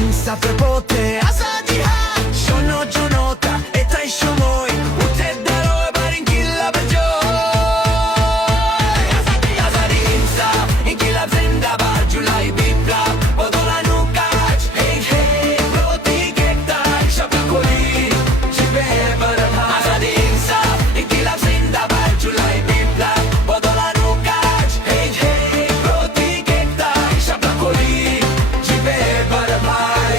ইনসাফের পথে আজাদির হাত, শোনো জনতা এটাই সময়, উঠে দাঁড়াও এবার ইনকিলাবের জয়। আজাদি আজাদি ইনসাফ, ইনকিলাব জিন্দাবাদ, জুলাই বিপ্লব বদলানো কাজ, এই হে প্রতীক একটাই, সব করি জিতবে এবার ভাই। আজাদি ইনসাফ, ইনকিলাব জিন্দাবাদ, জুলাই বিপ্লব বদলানো কাজ, এই হে প্রতীক একটাই, সব করি জিতবে এবার ভাই।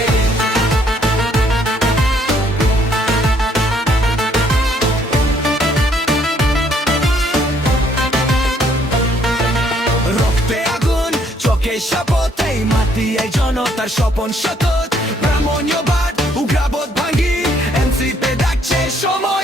রক্তে আগুন, চোখে শপথ, এই মাটি এই জনতার স্বপন সতত, ব্রাহ্মণ্যবাদ উগ্রবাদ ভাঙি, এনসিপি ডাকছে সময়।